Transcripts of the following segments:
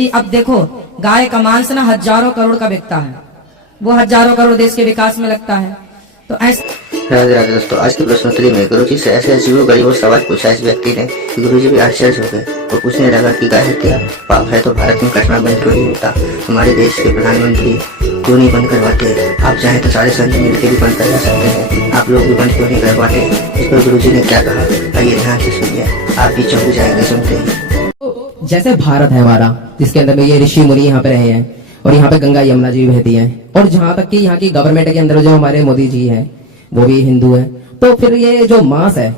कि अब देखो गाय का मांस ना हजारों करोड़ का बिकता है, वो हजारों करोड़ देश के विकास में लगता है। तो ऐसे राधे राधे दोस्तों, आज के प्रश्नोत्तरी में गुरुजी से ऐसे अजीबो गरीबों सवाल पूछा इस व्यक्ति ने कि गुरुजी भी आश्चर्य हो गए और पूछने लगा कि गाय हत्या पाप है तो भारत में कटना बंद क्यों नहीं होता, हमारे देश के प्रधानमंत्री क्यों नहीं बंद करवाते, आप चाहें तो सारे संत मिलकर भी बंद करवा सकते हैं, आप लोग भी बंद क्यों नहीं करवाते। इस पर गुरुजी ने क्या कहा, आइए ध्यान से सुनिए, आप भी चौंक जाएंगे सुनते ही। जैसे भारत है हमारा, जिसके अंदर में ये ऋषि मुनि यहाँ पे रहे हैं और यहाँ पे गंगा यमुना जी बहती हैं, और जहाँ तक कि यहाँ की गवर्नमेंट के अंदर जो हमारे मोदी जी हैं वो भी हिंदू है, तो फिर ये जो मांस है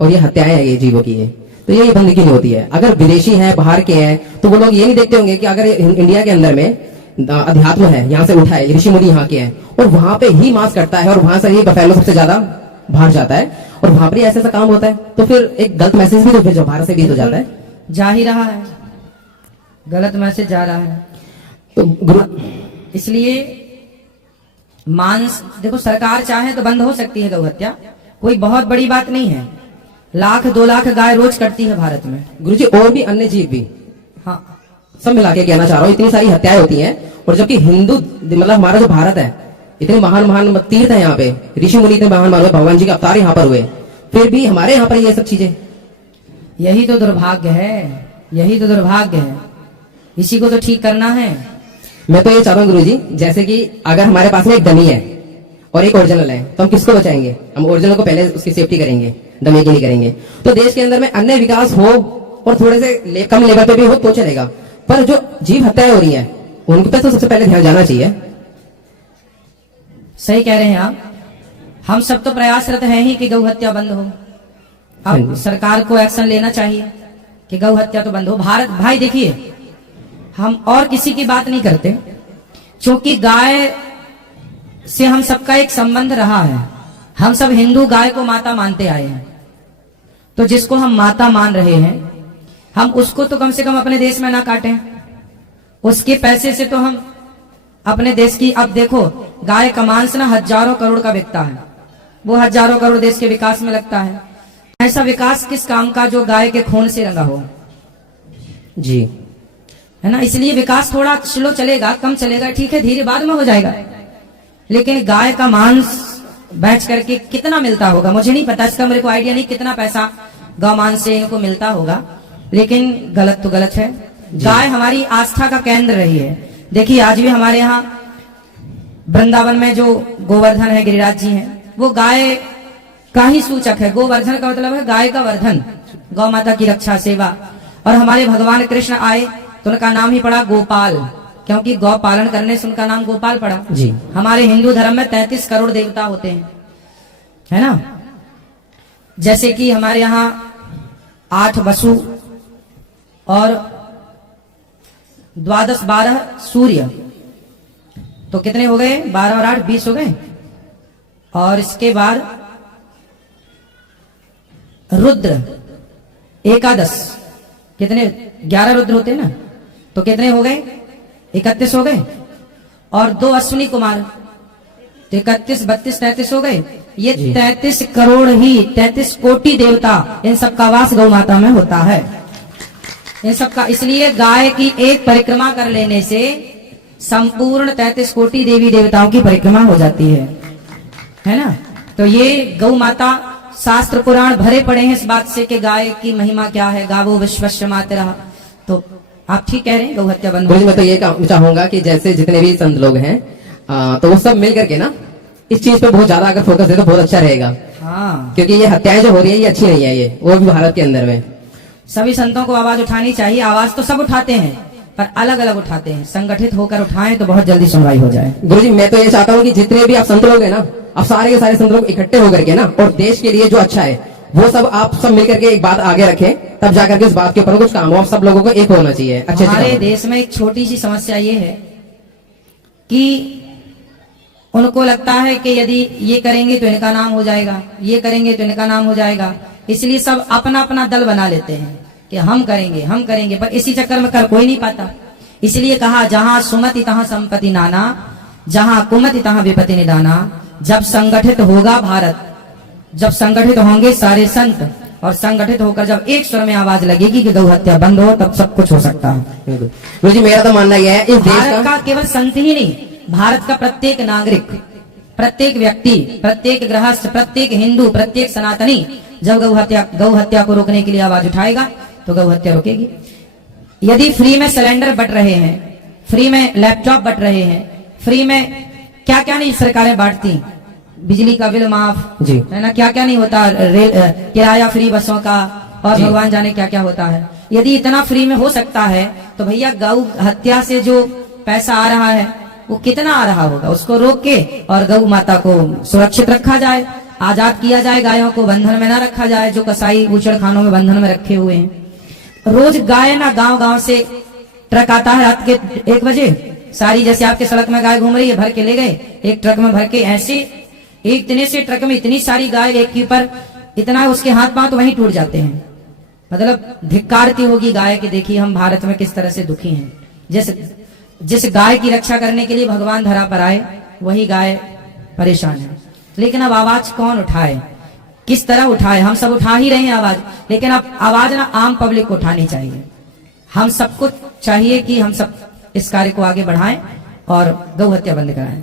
और ये हत्याएं है ये जीवों की है, तो ये बंद क्यों नहीं होती है। अगर विदेशी हैं बाहर के हैं तो वो लोग ये नहीं देखते होंगे कि अगर इंडिया के अंदर में अध्यात्म है, यहाँ से उठा है, ऋषि मुनि यहाँ के हैं और वहां पे ही मांस कटता है और वहां से ही बफेलो सबसे ज्यादा बाहर जाता है और वहां पर ऐसा काम होता है, तो फिर एक गलत मैसेज भी तो फिर जो भारत से भी तो जाता है, जा ही रहा है, गलत मैसेज जा रहा है। तो गुरु इसलिए मांस देखो, सरकार चाहे तो बंद हो सकती है गौ हत्या, कोई बहुत बड़ी बात नहीं है। 1-2 लाख गाय रोज कटती है भारत में। गुरुजी और भी अन्य जीव भी, हाँ, सब मिला के कहना चाह रहा हूँ, इतनी सारी हत्याएं होती हैं और जबकि हिंदू मतलब हमारा जो भारत है, इतने महान महान तीर्थ है यहाँ पे, ऋषि मुनि इतने महान महान भगवान जी के अवतार यहाँ पर हुए, फिर भी हमारे यहाँ पर ये सब चीजें, यही तो दुर्भाग्य है, यही तो दुर्भाग्य है, इसी को तो ठीक करना है। मैं तो ये चाहता हूँ गुरुजी, जैसे कि अगर हमारे पास में एक डमी है और एक ओरिजिनल है तो हम किसको बचाएंगे, हम ओरिजिनल को पहले उसकी सेफ्टी करेंगे, डमी की नहीं करेंगे। तो देश के अंदर में अन्य विकास हो और थोड़े से कम लेवल पे भी हो तो चलेगा, पर जो जीव हत्याएं हो रही है उनके पे तो सबसे पहले ध्यान जाना चाहिए। सही कह रहे हैं आप, हम सब तो प्रयासरत हैं ही कि गौ हत्या बंद हो। अब सरकार को एक्शन लेना चाहिए कि गौ हत्या तो बंद हो। भारत भाई देखिए, हम और किसी की बात नहीं करते, क्योंकि गाय से हम सबका एक संबंध रहा है। हम सब हिंदू गाय को माता मानते आए हैं, तो जिसको हम माता मान रहे हैं हम उसको तो कम से कम अपने देश में ना काटें, उसके पैसे से तो हम अपने देश की, अब देखो गाय का मांस ना हजारों करोड़ का बिकता है, वो हजारों करोड़ देश के विकास में लगता है। ऐसा विकास किस काम का जो गाय के खून से रंगा हो जी, है ना। इसलिए विकास थोड़ा स्लो चलेगा, कम चलेगा, ठीक है, धीरे बाद में हो जाएगा। लेकिन गाय का मांस बेच करके कितना मिलता होगा मुझे नहीं पता, इसका मेरे को आइडिया नहीं कितना पैसा गौ मांस से इनको मिलता होगा, लेकिन गलत तो गलत है। गाय हमारी आस्था का केंद्र रही है। देखिए आज भी हमारे यहाँ वृंदावन में जो गोवर्धन है, गिरिराज जी हैं, वो गाय का ही सूचक है। गोवर्धन का मतलब है गाय का वर्धन, गौ माता की रक्षा सेवा। और हमारे भगवान कृष्ण आए तो उनका नाम ही पड़ा गोपाल, क्योंकि गौ पालन करने से उनका नाम गोपाल पड़ा जी। हमारे हिंदू धर्म में 33 करोड़ देवता होते हैं, है ना। जैसे कि हमारे यहाँ 8 वसु और 12 सूर्य, तो कितने हो गए, 12 और 8 20 हो गए। और इसके बाद रुद्र 11, कितने 11 रुद्र होते हैं ना, तो कितने हो गए 31 हो गए। और 2 अश्विनी कुमार, तो 31 32 33 हो गए। ये 33 करोड़ ही 33 कोटि देवता, इन सबका वास गौ माता में होता है, इन सबका। इसलिए गाय की एक परिक्रमा कर लेने से संपूर्ण 33 कोटि देवी देवताओं की परिक्रमा हो जाती है ना। तो ये गौ माता, शास्त्र पुराण भरे पड़े हैं इस बात से कि गाय की महिमा क्या है, गावो विश्वस्य मातरः। तो आप ठीक कह रहे हैं, गौ हत्या बंद हो। मैं तो ये चाहूंगा कि जैसे जितने भी संत लोग हैं तो वो सब मिल करके ना इस चीज पे बहुत ज्यादा अगर फोकस दे तो बहुत अच्छा रहेगा। हाँ, क्योंकि ये हत्याएं जो हो रही है ये अच्छी नहीं है, ये वो भी भारत के अंदर में। सभी संतों को आवाज उठानी चाहिए। आवाज तो सब उठाते हैं पर अलग अलग उठाते हैं, संगठित होकर उठाएं तो बहुत जल्दी सुनवाई हो जाए। गुरुजी मैं तो ये चाहता हूँ कि जितने भी आप संत लोग हैं ना, आप सारे के सारे संत लोग इकट्ठे होकर के ना, और देश के लिए जो अच्छा है वो सब आप सब मिलकर के एक बात आगे रखें, तब जाकर के उस बात के ऊपर कुछ काम हो। आप सब लोगों को एक होना चाहिए। अच्छे हमारे देश में एक छोटी सी समस्या ये है कि उनको लगता है कि यदि ये करेंगे तो इनका नाम हो जाएगा, ये करेंगे तो इनका नाम हो जाएगा, इसलिए सब अपना अपना दल बना लेते हैं कि हम करेंगे हम करेंगे, पर इसी चक्कर में कर कोई नहीं पाता। इसलिए कहा जहां सुमति तहां संपत्ति नाना, जहां कुमति तहां विपत्ति निदाना। जब संगठित होगा भारत, जब संगठित होंगे सारे संत, और संगठित होकर जब एक स्वर में आवाज लगेगी कि गौ हत्या बंद हो, तब सब कुछ हो सकता है। बिल्कुल गुरुजी, मेरा तो मानना यह है इस देश भारत का केवल संत ही नहीं, भारत का प्रत्येक नागरिक, प्रत्येक व्यक्ति, प्रत्येक गृहस्थ, प्रत्येक हिंदू, प्रत्येक सनातनी जब गौ हत्या को रोकने के लिए आवाज उठाएगा तो गौ हत्या रुकेगी। यदि फ्री में सिलेंडर बंट रहे हैं, फ्री में लैपटॉप बंट रहे हैं, फ्री में क्या क्या नहीं सरकारें बांटती, बिजली का बिल माफ जी। है ना, क्या क्या नहीं होता, रेल किराया फ्री बसों का, और जी। भगवान जाने क्या क्या होता है। यदि इतना फ्री में हो सकता है तो भैया गौ हत्या से जो पैसा आ रहा है वो कितना आ रहा होगा, उसको रोक के और गौ माता को सुरक्षित रखा जाए, आजाद किया जाए, गायों को बंधन में ना रखा जाए जो कसाई ऊचड़ खानों में बंधन में रखे हुए हैं। रोज गाय ना गांव गांव से ट्रक आता है रात के 1 बजे, सारी जैसे आपके सड़क में गाय घूम रही है, भर के ले गए एक ट्रक में भर के, ऐसे एक इतने से ट्रक में इतनी सारी गाय एक के ऊपर, इतना उसके हाथ पांव तो वहीं टूट जाते हैं। मतलब धिक्कारती होगी गाय की, देखिए हम भारत में किस तरह से दुखी हैं। जिस गाय की रक्षा करने के लिए भगवान धरा पर आए वही गाय परेशान है। लेकिन अब आवाज कौन उठाए, किस तरह उठाए? हम सब उठा ही रहे हैं आवाज, लेकिन अब आवाज ना आम पब्लिक को उठानी चाहिए। हम सबको चाहिए कि हम सब इस कार्य को आगे बढ़ाएं और गौ हत्या बंद कराएं।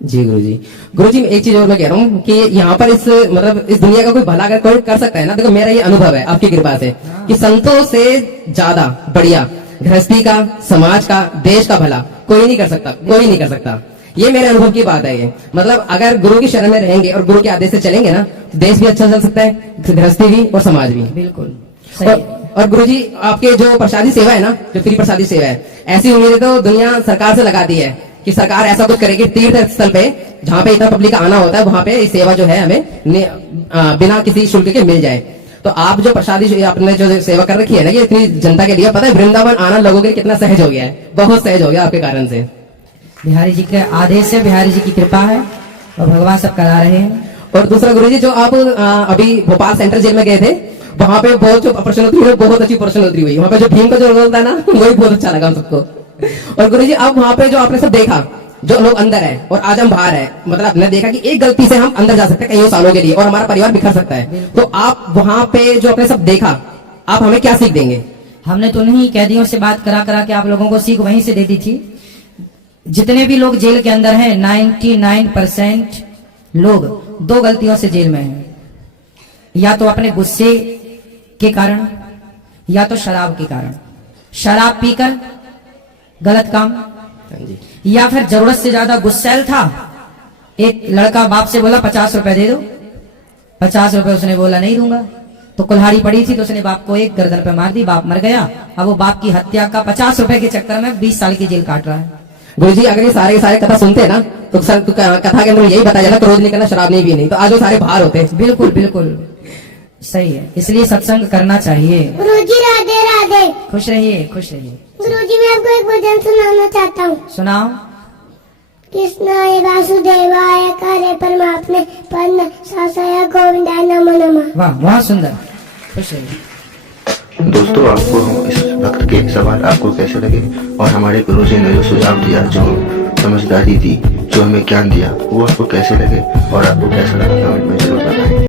जी गुरुजी एक चीज और मैं कह रहा हूँ कि यहाँ पर इस मतलब इस दुनिया का कोई भला अगर कोई कर सकता है ना, देखो मेरा ये अनुभव है आपकी कृपा से कि संतों से ज्यादा बढ़िया गृहस्थी का, समाज का, देश का भला कोई नहीं कर सकता, कोई नहीं कर सकता। ये मेरे अनुभव की बात है। ये मतलब अगर गुरु की शरण में रहेंगे और गुरु के आदेश से चलेंगे ना, तो देश भी अच्छा चल सकता है, गृहस्थी भी और समाज भी। बिल्कुल सही। और गुरुजी आपके जो प्रसादी सेवा है ना, जो फ्री प्रसादी सेवा है, ऐसी उम्मीदें तो दुनिया सरकार से लगाती है कि सरकार ऐसा कुछ करेगी तीर्थ स्थल पे जहाँ पे इतना पब्लिक का आना होता है, वहां पे इस सेवा जो है हमें बिना किसी शुल्क के मिल जाए। तो आप जो प्रसादी आपने जो सेवा कर रखी है ना, ये इतनी जनता के लिए, पता है वृंदावन आना लोगों के लिए कितना सहज हो गया है, बहुत सहज हो गया आपके कारण से। बिहारी जी के आदेश से, बिहारी जी की कृपा है और भगवान सब करा रहे हैं। और दूसरा गुरुजी, जो आप अभी भोपाल सेंट्रल जेल में गए थे, वहां पे बहुत जो प्रश्नोत्तरी हुई, बहुत अच्छी प्रश्नोत्तरी हुई। वहां पे जो भीम का जो रोल था ना, वही बहुत अच्छा लगा हम सबको। और गुरुजी अब वहां पे जो आपने सब देखा, जो लोग अंदर है और आज हम बाहर है, मतलब आपने देखा कि एक गलती से हम अंदर जा सकते हैं कईयों सालों के लिए और हमारा परिवार बिखर सकता है। तो आप वहां पे जो आपने सब देखा, आप हमें क्या सीख देंगे? हमने तो उन्हीं कैदियों से बात करा करा के आप लोगों को सीख वहीं से दे दी थी। जितने भी लोग जेल के अंदर हैं, 99% लोग 2 गलतियों से जेल में हैं, या तो अपने गुस्से के कारण या तो शराब के कारण। शराब पीकर गलत काम, या फिर जरूरत से ज्यादा गुस्सैल था। एक लड़का बाप से बोला 50 रुपए दे दो, 50 रुपए उसने बोला नहीं दूंगा, तो कुल्हाड़ी पड़ी थी तो उसने बाप को एक गर्दन पे मार दी, बाप मर गया। अब वो बाप की हत्या का 50 रुपए के चक्कर में 20 साल की जेल काट रहा है। गुरुजी अगर ये सारे कथा सुनते हैं ना, तो कथा के अंदर यही बताया जाता, क्रोध नहीं करना, शराब नहीं पीनी, तो आज वो सारे बाहर होते। बिल्कुल बिल्कुल सही है, इसलिए सत्संग करना चाहिए। गुरुजी राधे राधे। खुश रहिए, खुश रहिए। गुरुजी मैं आपको एक भजन सुनाना चाहता हूँ। सुनाओ। कृष्णाय वासुदेवाय करे परमात्मे पन्न सासाय गोविंदाय नमो नमः। वाह, बहुत सुंदर, खुश रहिए। दोस्तों, आपको इस भक्त के सवाल आपको कैसे लगे और हमारे गुरुजी ने जो सुझाव दिया, जो समझदारी दी, जो हमें ज्ञान दिया, वो आपको कैसे लगे और आपको कैसा लगा कमेंट में जरूर बताएं।